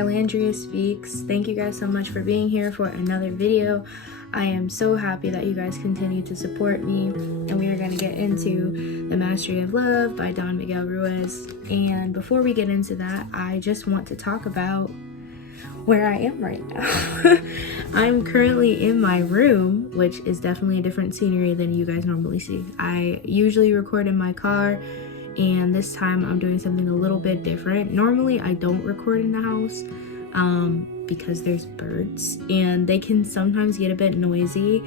Kylandria Speaks. Thank you guys so much for being here for another video. I am so happy that you guys continue to support me, and we are going to get into The Mastery of Love by Don Miguel Ruiz. And before we get into that, I just want to talk about where I am right now. I'm currently in my room, which is definitely a different scenery than you guys normally see. I usually record in my car, and this time I'm doing something a little bit different. Normally I don't record in the house because there's birds and they can sometimes get a bit noisy.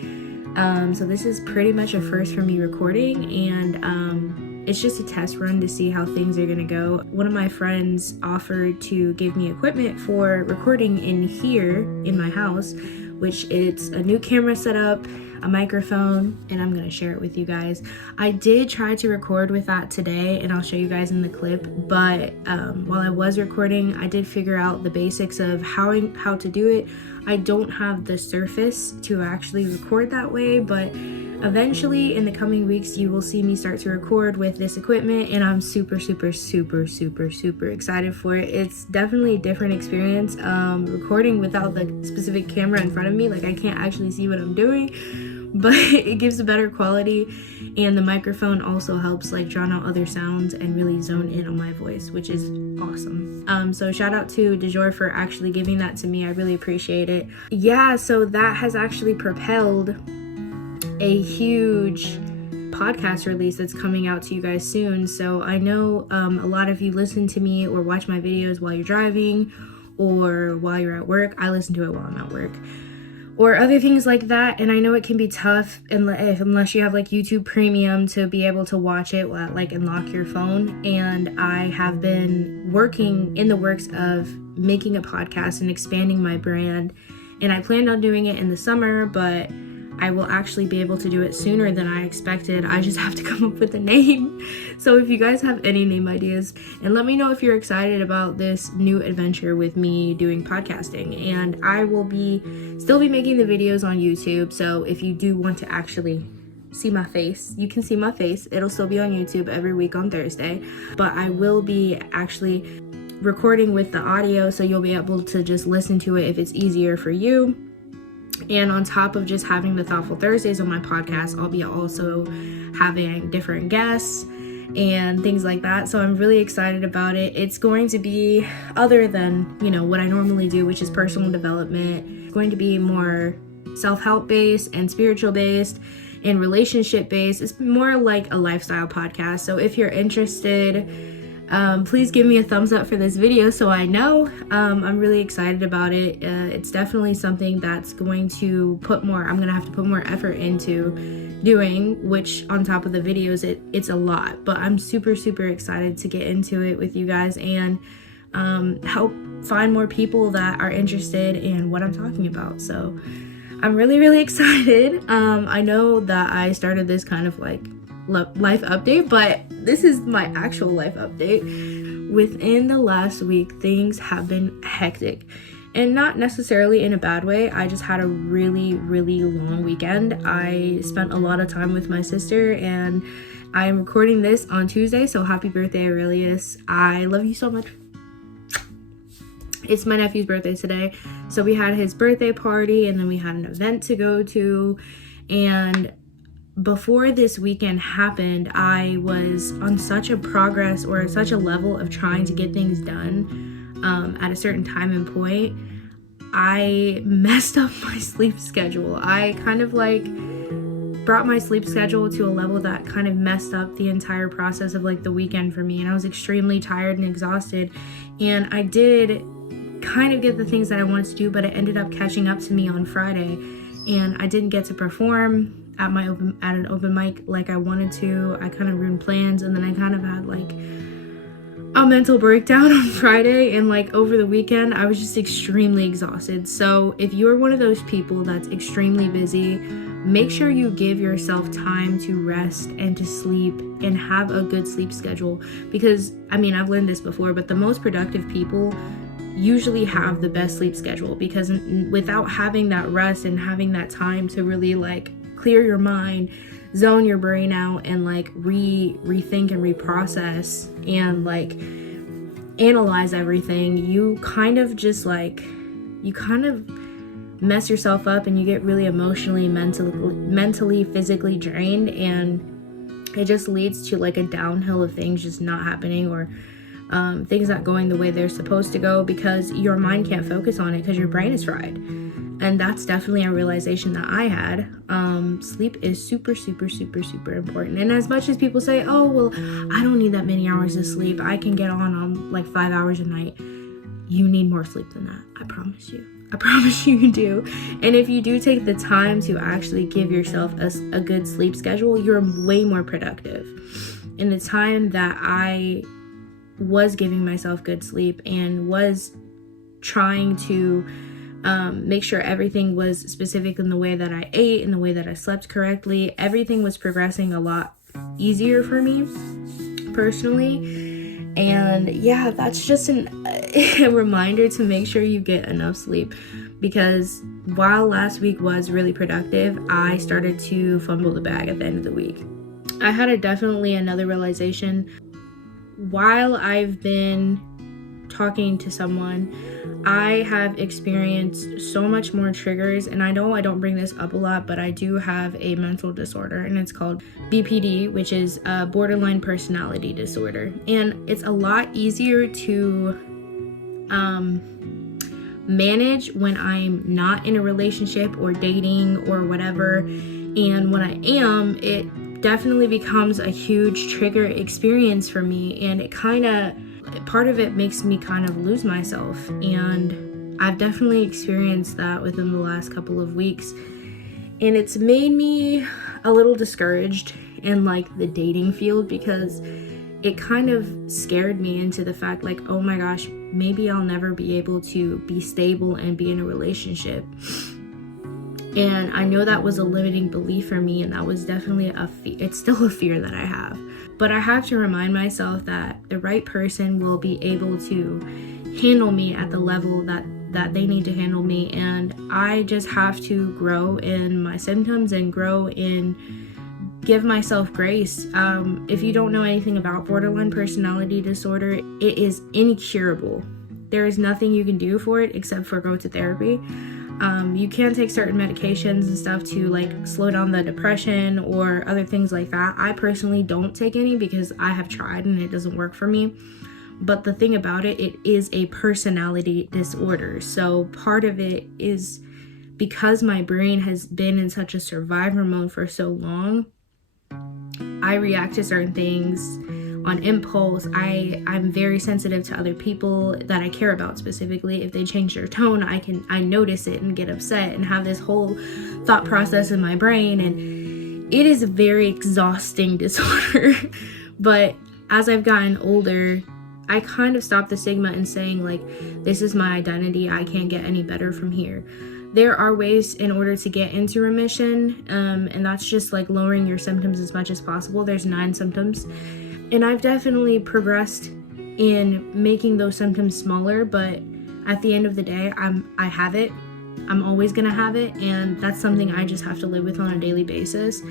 So this is pretty much a first for me recording, and it's just a test run to see how things are gonna go. One of my friends offered to give me equipment for recording in here in my house, which it's a new camera setup, a microphone, and I'm gonna share it with you guys. I did try to record with that today, and I'll show you guys in the clip, but while I was recording, I did figure out the basics of how to do it. I don't have the surface to actually record that way, but eventually in the coming weeks you will see me start to record with this equipment, and I'm super excited for it. It's definitely a different experience recording without the specific camera in front of me. Like, I can't actually see what I'm doing, but it gives a better quality, and the microphone also helps like drown out other sounds and really zone in on my voice, which is awesome. So shout out to DeJour for actually giving that to me. I really appreciate it. Yeah, so that has actually propelled a huge podcast release that's coming out to you guys soon. So I know a lot of you listen to me or watch my videos while you're driving or while you're at work. I listen to it while I'm at work or other things like that, and I know it can be tough unless you have like YouTube Premium to be able to watch it while and lock your phone. And I have been working in the works of making a podcast and expanding my brand, and I planned on doing it in the summer, but I will actually be able to do it sooner than I expected. I just have to come up with a name. So if you guys have any name ideas, and let me know if you're excited about this new adventure with me doing podcasting. And I will still be making the videos on YouTube. So if you do want to actually see my face, you can see my face. It'll still be on YouTube every week on Thursday. But I will be actually recording with the audio, so you'll be able to just listen to it if it's easier for you. And on top of just having the Thoughtful Thursdays on my podcast, I'll be also having different guests and things like that. So I'm really excited about it. It's going to be other than, what I normally do, which is personal development. It's going to be more self-help based and spiritual based and relationship based. It's more like a lifestyle podcast. So if you're interested, please give me a thumbs up for this video so I know. I'm really excited about it. It's definitely something that's going to I'm going to have to put more effort into doing, which on top of the videos, it's a lot, but I'm super excited to get into it with you guys and help find more people that are interested in what I'm talking about. So I'm really excited. I know that I started this kind of like life update, but this is my actual life update. Within the last week, things have been hectic, and not necessarily in a bad way. I just had a really long weekend. I spent a lot of time with my sister, and I am recording this on Tuesday, so happy birthday, Aurelius. I love you so much. It's my nephew's birthday today, so we had his birthday party, and then we had an event to go to. And before this weekend happened, I was on such a progress or such a level of trying to get things done at a certain time and point. I messed up my sleep schedule. I kind of brought my sleep schedule to a level that kind of messed up the entire process of the weekend for me, and I was extremely tired and exhausted. And I did kind of get the things that I wanted to do, but it ended up catching up to me on Friday, and I didn't get to perform at an open mic like I wanted to. I kind of ruined plans, and then I kind of had a mental breakdown on Friday, and over the weekend I was just extremely exhausted. So if you're one of those people that's extremely busy, make sure you give yourself time to rest and to sleep and have a good sleep schedule, because I've learned this before, but the most productive people usually have the best sleep schedule, because without having that rest and having that time to really clear your mind, zone your brain out, and rethink and reprocess and analyze everything, you kind of mess yourself up, and you get really emotionally, mentally, physically drained, and it just leads to like a downhill of things just not happening, or things not going the way they're supposed to go, because your mind can't focus on it because your brain is fried. And that's definitely a realization that I had. Sleep is super, super, super, super important. And as much as people say, oh, well, I don't need that many hours of sleep, I can get on like 5 hours a night, you need more sleep than that. I promise you. I promise you do. And if you do take the time to actually give yourself a good sleep schedule, you're way more productive. In the time that I was giving myself good sleep and was trying to make sure everything was specific in the way that I ate, in the way that I slept correctly, everything was progressing a lot easier for me personally. And yeah, that's just a reminder to make sure you get enough sleep, because while last week was really productive, I started to fumble the bag at the end of the week. I had definitely another realization while I've been talking to someone. I have experienced so much more triggers, and I know I don't bring this up a lot, but I do have a mental disorder, and it's called BPD, which is a borderline personality disorder. And it's a lot easier to manage when I'm not in a relationship or dating or whatever. And when I am, it definitely becomes a huge trigger experience for me, and part of it makes me kind of lose myself. And I've definitely experienced that within the last couple of weeks, and it's made me a little discouraged in like the dating field, because it kind of scared me into the fact like, oh my gosh, maybe I'll never be able to be stable and be in a relationship. And I know that was a limiting belief for me, and that was definitely it's still a fear that I have. But I have to remind myself that the right person will be able to handle me at the level that they need to handle me, and I just have to grow in my symptoms and grow in give myself grace. If you don't know anything about borderline personality disorder, it is incurable. There is nothing you can do for it except for go to therapy. You can take certain medications and stuff to like slow down the depression or other things like that. I personally don't take any because I have tried and it doesn't work for me. But the thing about it is a personality disorder. So part of it is because my brain has been in such a survivor mode for so long, I react to certain things on impulse. I'm very sensitive to other people that I care about specifically. If they change their tone, I notice it and get upset and have this whole thought process in my brain, and it is a very exhausting disorder. But as I've gotten older, I kind of stopped the stigma and saying like, this is my identity, I can't get any better from here. There are ways in order to get into remission, and that's just like lowering your symptoms as much as possible. There's 9 symptoms. And I've definitely progressed in making those symptoms smaller, but at the end of the day, I have it. I'm always gonna have it, and that's something I just have to live with on a daily basis.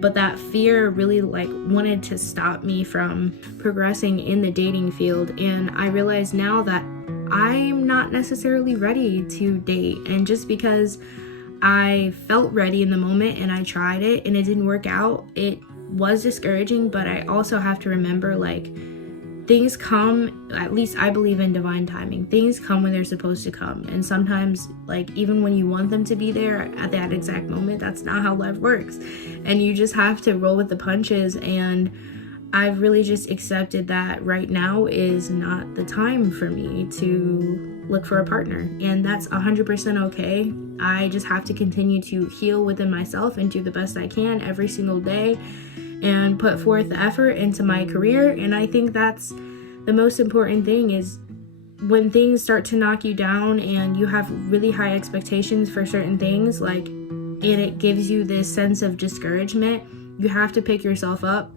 But that fear really like wanted to stop me from progressing in the dating field, and I realize now that I'm not necessarily ready to date. And just because I felt ready in the moment and I tried it and it didn't work out, it was discouraging. But I also have to remember like things come, at least I believe in divine timing. Things come when they're supposed to come, and sometimes like even when you want them to be there at that exact moment, that's not how life works, and you just have to roll with the punches. And I've really just accepted that right now is not the time for me to look for a partner, and that's 100% okay. I just have to continue to heal within myself and do the best I can every single day and put forth the effort into my career. And I think that's the most important thing, is when things start to knock you down and you have really high expectations for certain things, like, and it gives you this sense of discouragement, you have to pick yourself up.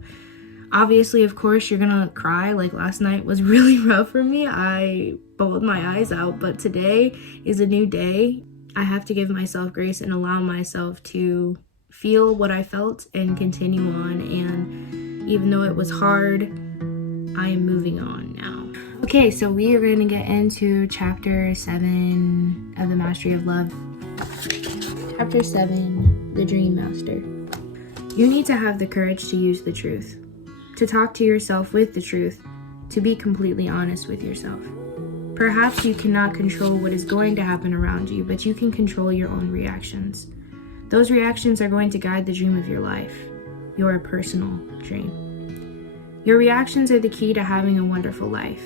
Obviously, of course, you're gonna cry. Like last night was really rough for me. I bawled my eyes out, but today is a new day. I have to give myself grace and allow myself to feel what I felt and continue on. And even though it was hard, I am moving on now. Okay, so we are going to get into chapter 7 of the Mastery of Love. Chapter 7, the Dream Master. You need to have the courage to use the truth, to talk to yourself with the truth, to be completely honest with yourself. Perhaps you cannot control what is going to happen around you, but you can control your own reactions. Those reactions are going to guide the dream of your life, your personal dream. Your reactions are the key to having a wonderful life.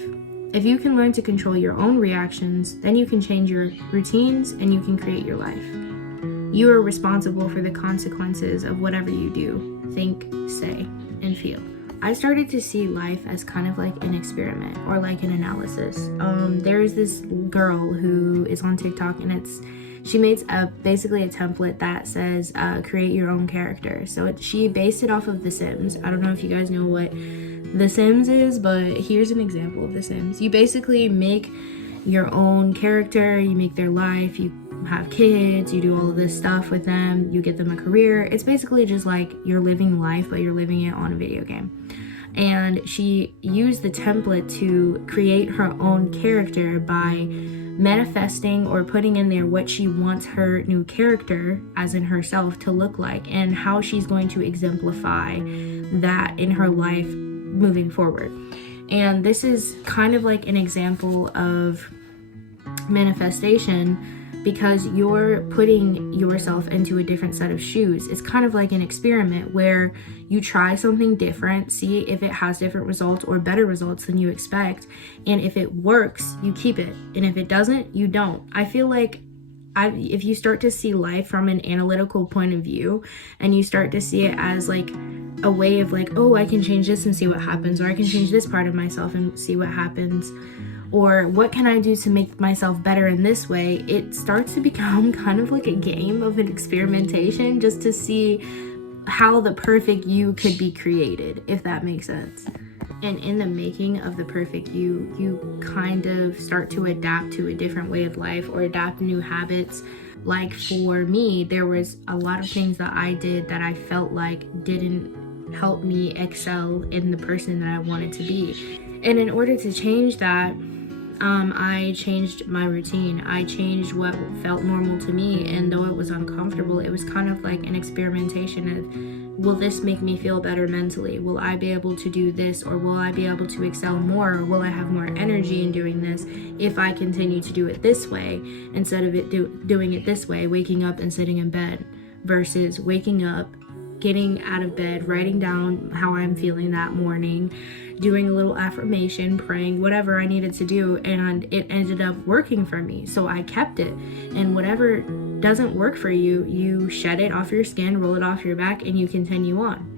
If you can learn to control your own reactions, then you can change your routines and you can create your life. You are responsible for the consequences of whatever you do, think, say, and feel. I started to see life as kind of like an experiment or like an analysis. There is this girl who is on TikTok, and she makes basically a template that says create your own character. So she based it off of The Sims. I don't know if you guys know what The Sims is, but here's an example of The Sims. You basically make your own character, you make their life, you have kids, you do all of this stuff with them, you get them a career. It's basically just like you're living life, but you're living it on a video game. And she used the template to create her own character by manifesting or putting in there what she wants her new character, as in herself, to look like, and how she's going to exemplify that in her life moving forward. And this is kind of like an example of manifestation, because you're putting yourself into a different set of shoes. It's kind of like an experiment where you try something different, see if it has different results or better results than you expect, and if it works, you keep it, and if it doesn't, you don't. I feel like if you start to see life from an analytical point of view, and you start to see it as like a way of like, oh, I can change this and see what happens, or I can change this part of myself and see what happens, or what can I do to make myself better in this way, it starts to become kind of like a game of an experimentation, just to see how the perfect you could be created, if that makes sense. And in the making of the perfect you kind of start to adapt to a different way of life or adapt new habits. Like for me, there was a lot of things that I did that I felt like didn't help me excel in the person that I wanted to be. And in order to change that, I changed my routine. I changed what felt normal to me, and though it was uncomfortable, it was kind of like an experimentation of, will this make me feel better mentally? Will I be able to do this, or will I be able to excel more, or will I have more energy in doing this if I continue to do it this way instead of doing it this way, waking up and sitting in bed, versus waking up, getting out of bed, writing down how I'm feeling that morning, doing a little affirmation, praying, whatever I needed to do, and it ended up working for me. So I kept it. And whatever doesn't work for you, you shed it off your skin, roll it off your back, and you continue on.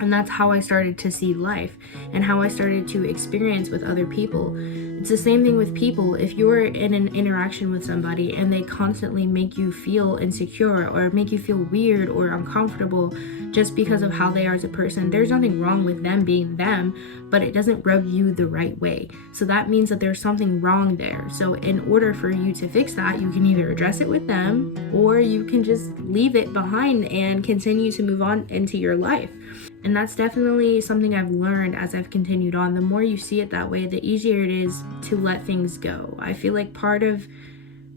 And that's how I started to see life, and how I started to experience with other people. It's the same thing with people. If you're in an interaction with somebody and they constantly make you feel insecure or make you feel weird or uncomfortable just because of how they are as a person, there's nothing wrong with them being them, but it doesn't rub you the right way. So that means that there's something wrong there. So in order for you to fix that, you can either address it with them, or you can just leave it behind and continue to move on into your life. And that's definitely something I've learned as I've continued on. The more you see it that way, the easier it is to let things go. I feel like part of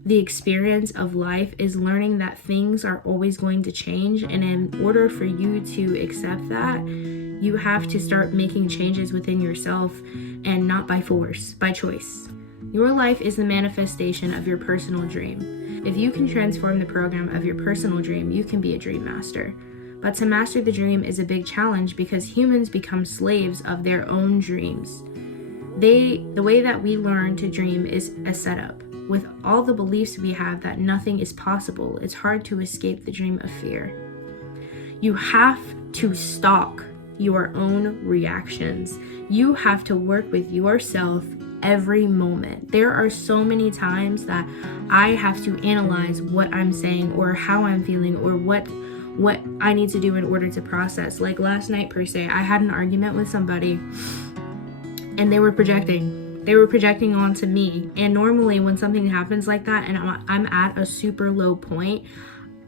the experience of life is learning that things are always going to change. And in order for you to accept that, you have to start making changes within yourself, and not by force, by choice. Your life is the manifestation of your personal dream. If you can transform the program of your personal dream, you can be a dream master. But to master the dream is a big challenge, because humans become slaves of their own dreams. The way that we learn to dream is a setup. With all the beliefs we have that nothing is possible, it's hard to escape the dream of fear. You have to stalk your own reactions. You have to work with yourself every moment. There are so many times that I have to analyze what I'm saying, or how I'm feeling, or what I need to do in order to process. Like last night per se, I had an argument with somebody, and they were projecting onto me. And normally when something happens like that and I'm at a super low point,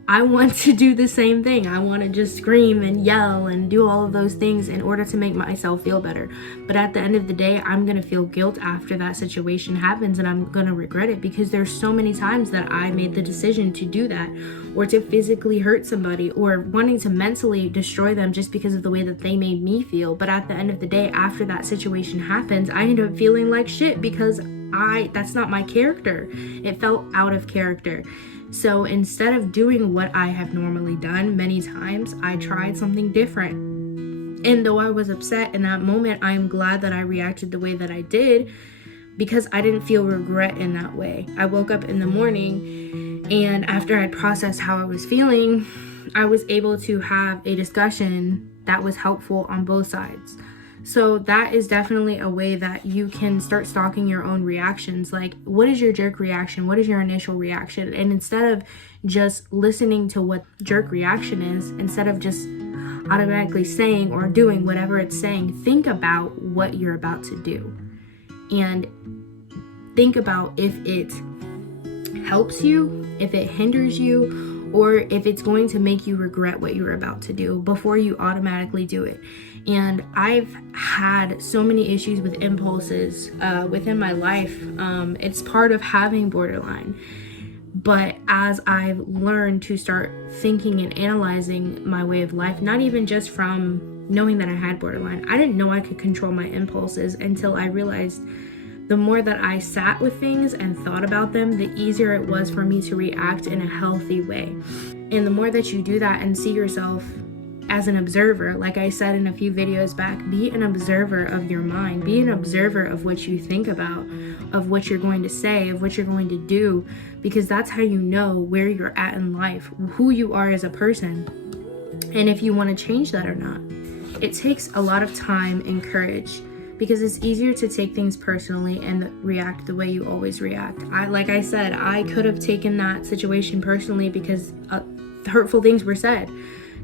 I want to do the same thing. I want to just scream and yell and do all of those things in order to make myself feel better. But at the end of the day, I'm going to feel guilt after that situation happens, and I'm going to regret it, because there's so many times that I made the decision to do that, or to physically hurt somebody, or wanting to mentally destroy them just because of the way that they made me feel. But at the end of the day, after that situation happens, I end up feeling like shit, because that's not my character. It felt out of character. So instead of doing what I have normally done many times, I tried something different. And though I was upset in that moment, I'm glad that I reacted the way that I did, because I didn't feel regret in that way. I woke up in the morning, and after I'd processed how I was feeling, I was able to have a discussion that was helpful on both sides. So that is definitely a way that you can start stalking your own reactions. Like, what is your jerk reaction? What is your initial reaction? And instead of just listening to what jerk reaction is, instead of just automatically saying or doing whatever it's saying, think about what you're about to do. And think about if it helps you, if it hinders you, or if it's going to make you regret what you're about to do before you automatically do it. And I've had so many issues with impulses within my life. It's part of having borderline. But as I've learned to start thinking and analyzing my way of life, not even just from knowing that I had borderline, I didn't know I could control my impulses until I realized the more that I sat with things and thought about them, the easier it was for me to react in a healthy way. And the more that you do that and see yourself as an observer, like I said in a few videos back, be an observer of your mind, be an observer of what you think about, of what you're going to say, of what you're going to do, because that's how you know where you're at in life, who you are as a person, and if you want to change that or not. It takes a lot of time and courage, because it's easier to take things personally and react the way you always react. Like I said, I could have taken that situation personally because hurtful things were said.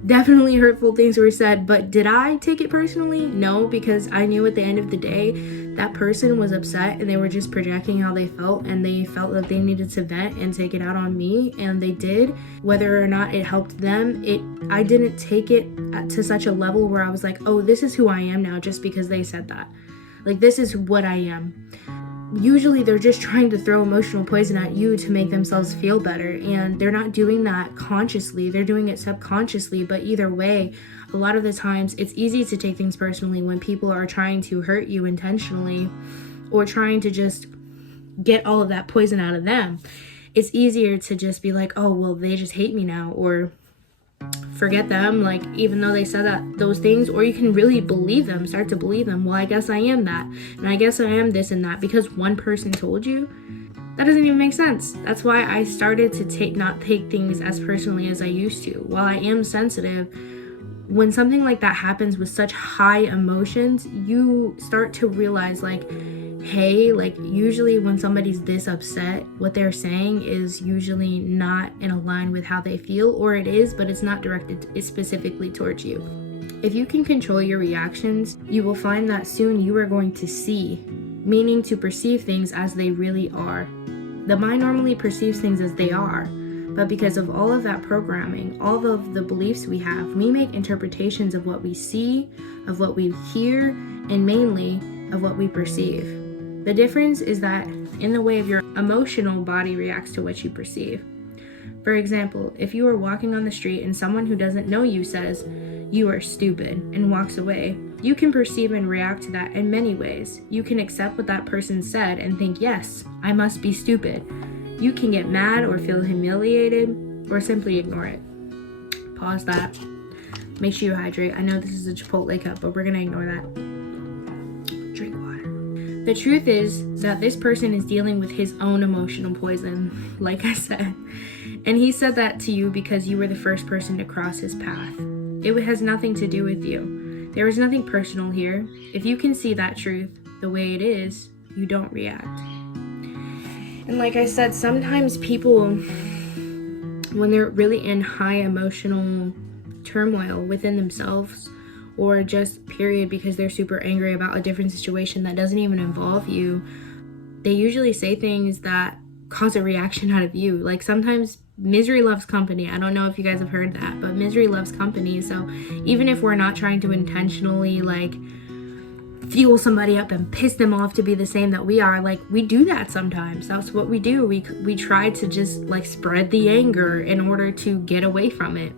Definitely hurtful things were said, but did I take it personally? No, because I knew at the end of the day, that person was upset and they were just projecting how they felt, and they felt that they needed to vent and take it out on me, and they did. Whether or not it helped them, I didn't take it to such a level where I was like, oh, this is who I am now just because they said that. Like, this is what I am. Usually they're just trying to throw emotional poison at you to make themselves feel better, and they're not doing that consciously, they're doing it subconsciously. But either way, a lot of the times it's easy to take things personally when people are trying to hurt you intentionally, or trying to just get all of that poison out of them. It's easier to just be like, oh, well, they just hate me now, or forget them, like, even though they said those things. Or you can really believe them, start to believe them. Well, I guess I am that, and I guess I am this and that, because one person told you. That doesn't even make sense. That's why I started to not take things as personally as I used to. While I am sensitive, when something like that happens with such high emotions, you start to realize, like, hey, like, usually when somebody's this upset, what they're saying is usually not in line with how they feel, or it is, but it's not directed specifically towards you. If you can control your reactions, you will find that soon you are going to see, meaning to perceive things as they really are. The mind normally perceives things as they are, but because of all of that programming, all of the beliefs we have, we make interpretations of what we see, of what we hear, and mainly of what we perceive. The difference is that in the way of your emotional body reacts to what you perceive. For example, if you are walking on the street and someone who doesn't know you says, "You are stupid," and walks away, you can perceive and react to that in many ways. You can accept what that person said and think, yes, I must be stupid. You can get mad or feel humiliated, or simply ignore it. Pause that. Make sure you hydrate. I know this is a Chipotle cup, but we're gonna ignore that. Drink water. The truth is that this person is dealing with his own emotional poison, like I said. And he said that to you because you were the first person to cross his path. It has nothing to do with you. There is nothing personal here. If you can see that truth the way it is, you don't react. And like I said, sometimes people, when they're really in high emotional turmoil within themselves, or just period, because they're super angry about a different situation that doesn't even involve you, they usually say things that cause a reaction out of you. Like sometimes misery loves company. I don't know if you guys have heard that, but misery loves company. So even if we're not trying to intentionally like fuel somebody up and piss them off to be the same that we are, like we do that sometimes. That's what we do. We try to just like spread the anger in order to get away from it.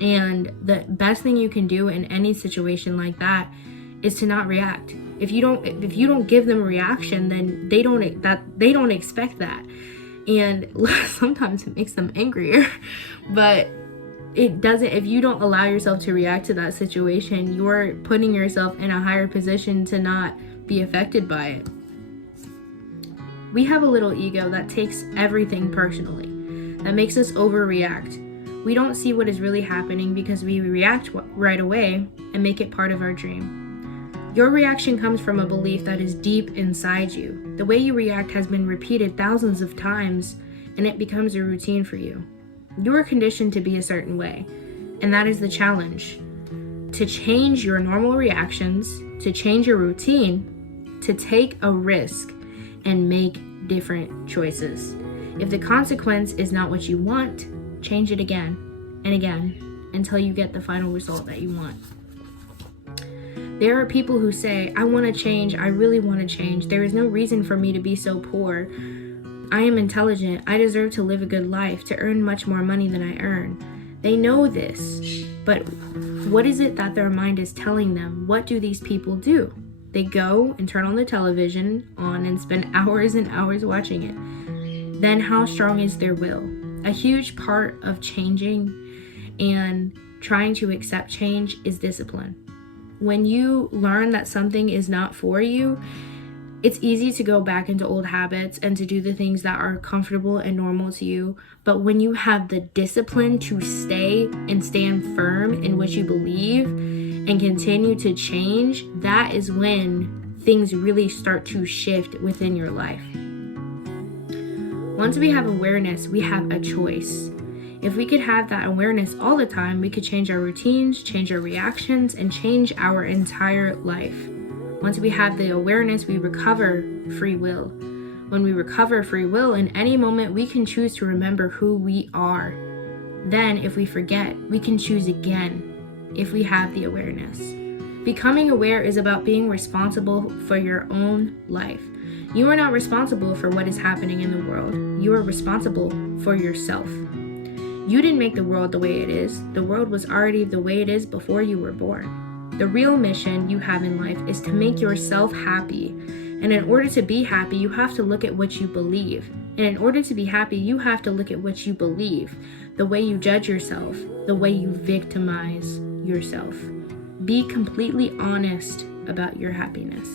And the best thing you can do in any situation like that is to not react. If you don't give them a reaction, then they don't expect that. And sometimes it makes them angrier, but it doesn't. If you don't allow yourself to react to that situation, you're putting yourself in a higher position to not be affected by it. We have a little ego that takes everything personally, that makes us overreact. We don't see what is really happening because we react right away and make it part of our dream. Your reaction comes from a belief that is deep inside you. The way you react has been repeated thousands of times, and it becomes a routine for you. You are conditioned to be a certain way, and that is the challenge. To change your normal reactions, to change your routine, to take a risk and make different choices. If the consequence is not what you want, change it again and again until you get the final result that you want. There are people who say, I want to change, I really want to change. There is no reason for me to be so poor. I am intelligent. I deserve to live a good life, to earn much more money than I earn. They know this, but what is it that their mind is telling them? What do these people do? They go and turn on the television on and spend hours and hours watching it. Then how strong is their will? A huge part of changing and trying to accept change is discipline. When you learn that something is not for you, it's easy to go back into old habits and to do the things that are comfortable and normal to you. But when you have the discipline to stay and stand firm in what you believe and continue to change, that is when things really start to shift within your life. Once we have awareness, we have a choice. If we could have that awareness all the time, we could change our routines, change our reactions, and change our entire life. Once we have the awareness, we recover free will. When we recover free will, in any moment, we can choose to remember who we are. Then, if we forget, we can choose again if we have the awareness. Becoming aware is about being responsible for your own life. You are not responsible for what is happening in the world. You are responsible for yourself. You didn't make the world the way it is. The world was already the way it is before you were born. The real mission you have in life is to make yourself happy. And in order to be happy, you have to look at what you believe. And in order to be happy, you have to look at what you believe, the way you judge yourself, the way you victimize yourself. Be completely honest about your happiness.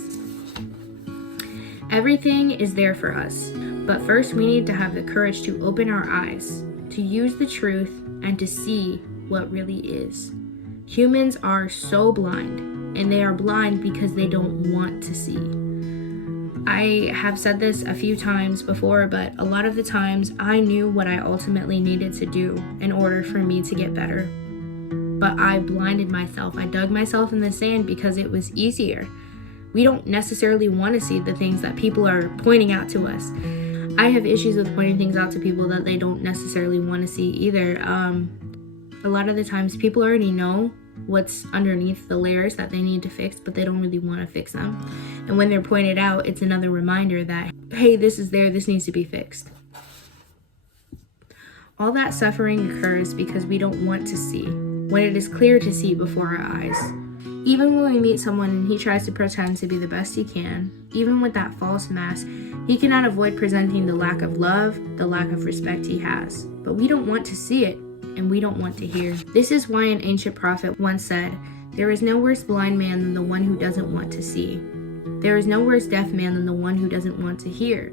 Everything is there for us, but first we need to have the courage to open our eyes, to use the truth, and to see what really is. Humans are so blind, and they are blind because they don't want to see. I have said this a few times before, but a lot of the times I knew what I ultimately needed to do in order for me to get better. But I blinded myself. I dug myself in the sand because it was easier. We don't necessarily want to see the things that people are pointing out to us. I have issues with pointing things out to people that they don't necessarily want to see either. A lot of the times people already know what's underneath the layers that they need to fix, but they don't really want to fix them. And when they're pointed out, it's another reminder that, hey, this is there, this needs to be fixed. All that suffering occurs because we don't want to see, when it is clear to see before our eyes. Even when we meet someone and he tries to pretend to be the best he can, even with that false mask, he cannot avoid presenting the lack of love, the lack of respect he has. But we don't want to see it, and we don't want to hear. This is why an ancient prophet once said, "There is no worse blind man than the one who doesn't want to see. There is no worse deaf man than the one who doesn't want to hear.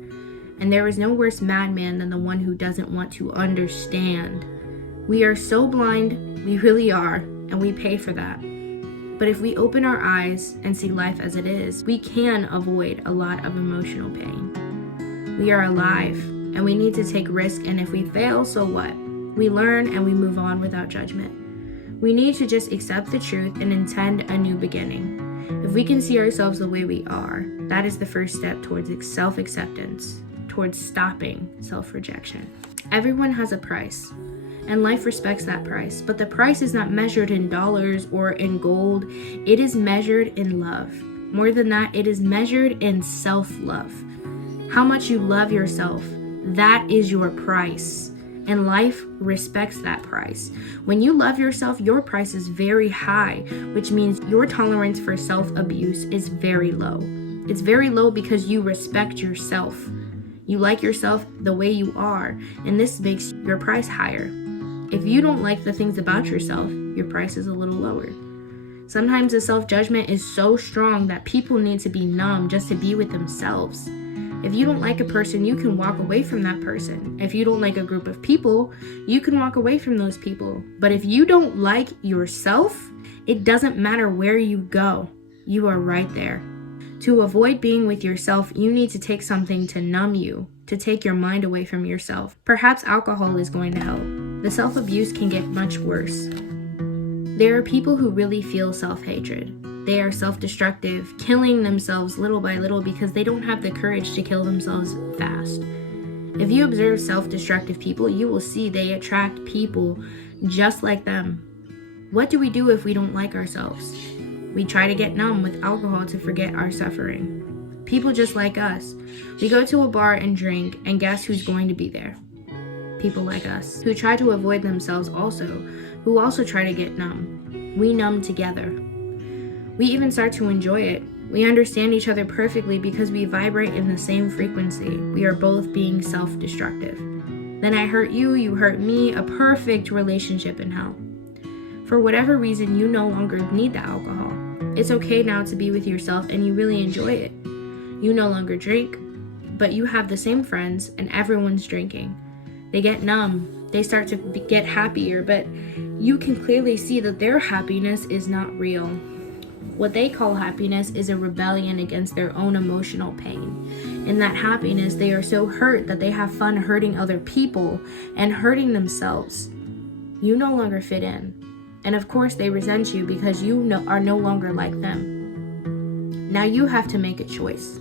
And there is no worse madman than the one who doesn't want to understand." We are so blind, we really are, and we pay for that. But if we open our eyes and see life as it is, we can avoid a lot of emotional pain. We are alive, and we need to take risk, and if we fail, so what? We learn and we move on without judgment. We need to just accept the truth and intend a new beginning. If we can see ourselves the way we are, that is the first step towards self-acceptance, towards stopping self-rejection. Everyone has a price, and life respects that price, but the price is not measured in dollars or in gold. It is measured in love. More than that, it is measured in self-love. How much you love yourself, that is your price. And life respects that price. When you love yourself, your price is very high, which means your tolerance for self-abuse is very low. It's very low because you respect yourself. You like yourself the way you are, and this makes your price higher. If you don't like the things about yourself, your price is a little lower. Sometimes the self-judgment is so strong that people need to be numb just to be with themselves. If you don't like a person, you can walk away from that person. If you don't like a group of people, you can walk away from those people. But if you don't like yourself, it doesn't matter where you go. You are right there. To avoid being with yourself, you need to take something to numb you, to take your mind away from yourself. Perhaps alcohol is going to help. The self-abuse can get much worse. There are people who really feel self-hatred. They are self-destructive, killing themselves little by little because they don't have the courage to kill themselves fast. If you observe self-destructive people, you will see they attract people just like them. What do we do if we don't like ourselves? We try to get numb with alcohol to forget our suffering. People just like us. We go to a bar and drink, and guess who's going to be there? People like us, who try to avoid themselves also, who also try to get numb. We numb together. We even start to enjoy it. We understand each other perfectly because we vibrate in the same frequency. We are both being self-destructive. Then I hurt you, you hurt me, a perfect relationship in hell. For whatever reason, you no longer need the alcohol. It's okay now to be with yourself and you really enjoy it. You no longer drink, but you have the same friends and everyone's drinking. They get numb. They start to get happier, but you can clearly see that their happiness is not real. What they call happiness is a rebellion against their own emotional pain. In that happiness, they are so hurt that they have fun hurting other people and hurting themselves. You no longer fit in. And of course, they resent you because you are no longer like them. Now you have to make a choice.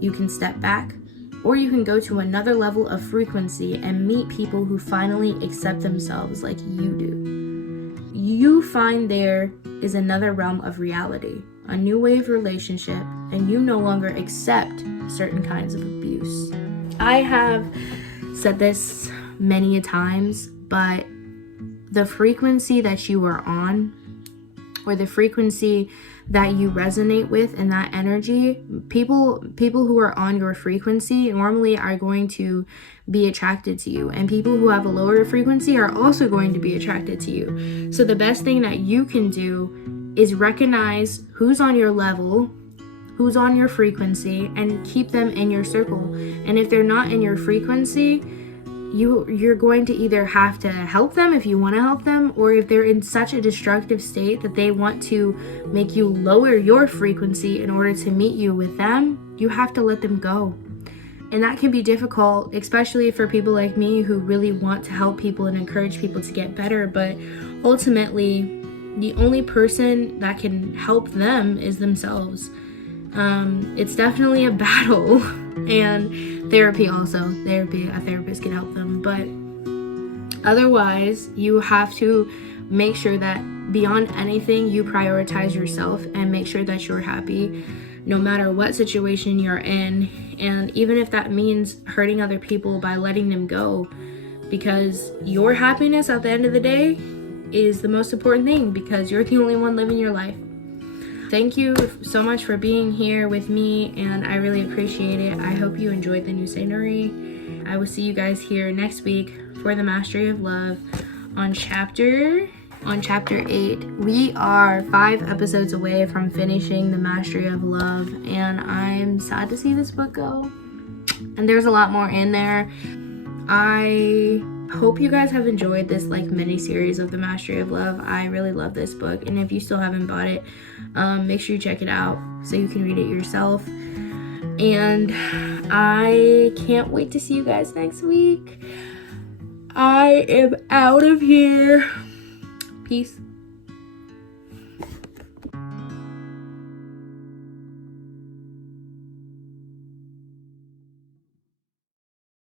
You can step back, or you can go to another level of frequency and meet people who finally accept themselves like you do. You find there is another realm of reality, a new way of relationship, and you no longer accept certain kinds of abuse. I have said this many a times, but the frequency that you are on, or the frequency that you resonate with in that energy, people who are on your frequency normally are going to be attracted to you, and people who have a lower frequency are also going to be attracted to you. So the best thing that you can do is recognize who's on your level, who's on your frequency, and keep them in your circle. And if they're not in your frequency, you're going to either have to help them if you want to help them, or if they're in such a destructive state that they want to make you lower your frequency in order to meet you with them, you have to let them go. And that can be difficult, especially for people like me who really want to help people and encourage people to get better, but ultimately the only person that can help them is themselves. It's definitely a battle. And therapy also. A therapist can help them. But otherwise, you have to make sure that beyond anything, you prioritize yourself and make sure that you're happy no matter what situation you're in. And even if that means hurting other people by letting them go, because your happiness at the end of the day is the most important thing, because you're the only one living your life. Thank you so much for being here with me, and I really appreciate it. I hope you enjoyed the new scenery. I will see you guys here next week for the Mastery of Love on chapter 8. We are 5 episodes away from finishing the Mastery of Love, and I'm sad to see this book go. And there's a lot more in there. I hope you guys have enjoyed this mini series of the Mastery of Love. I really love this book, and if you still haven't bought it, make sure you check it out so you can read it yourself. And I can't wait to see you guys next week. I am out of here. Peace.